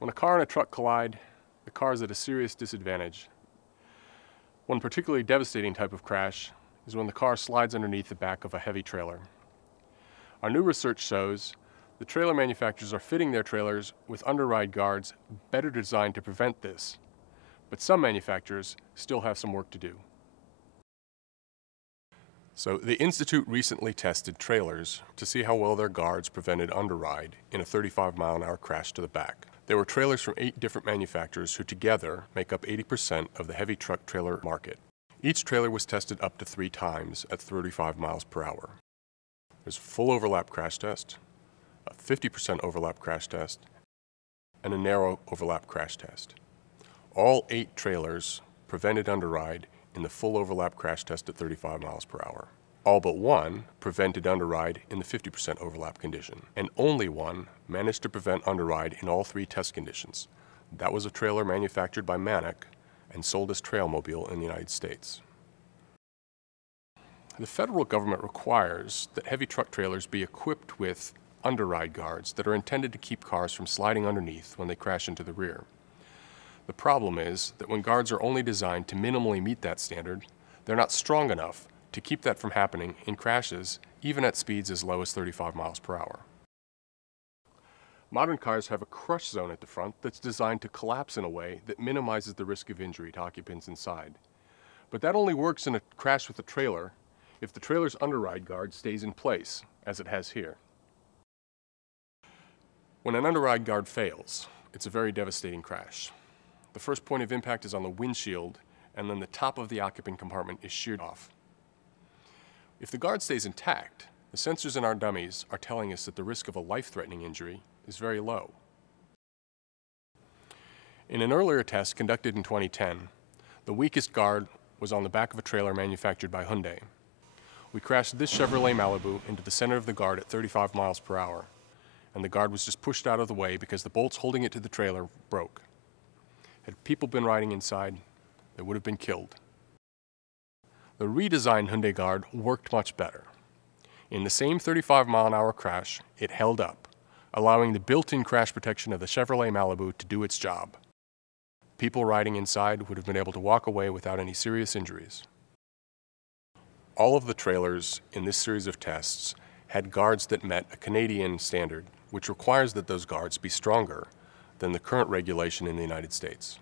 When a car and a truck collide, the car is at a serious disadvantage. One particularly devastating type of crash is when the car slides underneath the back of a heavy trailer. Our new research shows the trailer manufacturers are fitting their trailers with Underride guards better designed to prevent this, but some manufacturers still have some work to do. So the Institute recently tested trailers to see how well their guards prevented underride in a 35-mile-an-hour crash to the back. There were trailers from 8 different manufacturers who together make up 80% of the heavy truck trailer market. Each trailer was tested up to 3 times at 35 miles per hour. There's a full overlap crash test, a 50% overlap crash test, and a narrow overlap crash test. All 8 trailers prevented underride in the full overlap crash test at 35 miles per hour. All but one prevented underride in the 50% overlap condition, and only one managed to prevent underride in all 3 test conditions. That was a trailer manufactured by Manic and sold as Trailmobile in the United States. The federal government requires that heavy truck trailers be equipped with underride guards that are intended to keep cars from sliding underneath when they crash into the rear. The problem is that when guards are only designed to minimally meet that standard, they're not strong enough to keep that from happening in crashes, even at speeds as low as 35 miles per hour. Modern cars have a crush zone at the front that's designed to collapse in a way that minimizes the risk of injury to occupants inside. But that only works in a crash with a trailer if the trailer's underride guard stays in place, as it has here. When an underride guard fails, it's a very devastating crash. The first point of impact is on the windshield, and then the top of the occupant compartment is sheared off. If the guard stays intact, the sensors in our dummies are telling us that the risk of a life-threatening injury is very low. In an earlier test conducted in 2010, the weakest guard was on the back of a trailer manufactured by Hyundai. We crashed this Chevrolet Malibu into the center of the guard at 35 miles per hour, and the guard was just pushed out of the way because the bolts holding it to the trailer broke. Had people been riding inside, they would have been killed. The redesigned Hyundai Guard worked much better. In the same 35-mile-an-hour crash, it held up, allowing the built-in crash protection of the Chevrolet Malibu to do its job. People riding inside would have been able to walk away without any serious injuries. All of the trailers in this series of tests had guards that met a Canadian standard, which requires that those guards be stronger than the current regulation in the United States.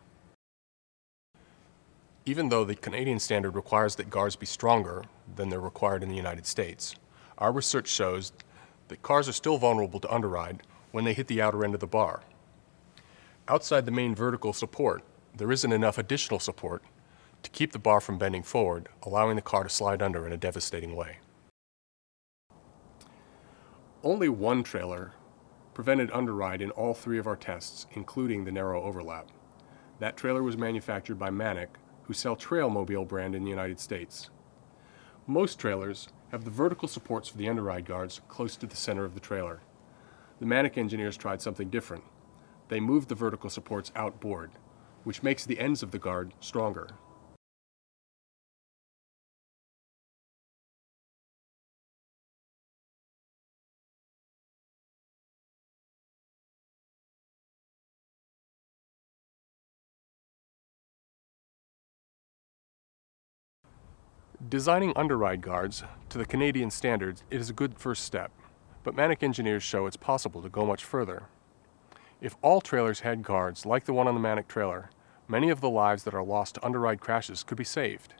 Even though the Canadian standard requires that guards be stronger than they're required in the United States, our research shows that cars are still vulnerable to underride when they hit the outer end of the bar. Outside the main vertical support, there isn't enough additional support to keep the bar from bending forward, allowing the car to slide under in a devastating way. Only one trailer prevented underride in all 3 of our tests, including the narrow overlap. That trailer was manufactured by Manic, who sell Trailmobile brand in the United States. Most trailers have the vertical supports for the underride guards close to the center of the trailer. The Manic engineers tried something different. They moved the vertical supports outboard, which makes the ends of the guard stronger. Designing underride guards to the Canadian standards is a good first step, but Manic engineers show it's possible to go much further. If all trailers had guards like the one on the Manic trailer, many of the lives that are lost to underride crashes could be saved.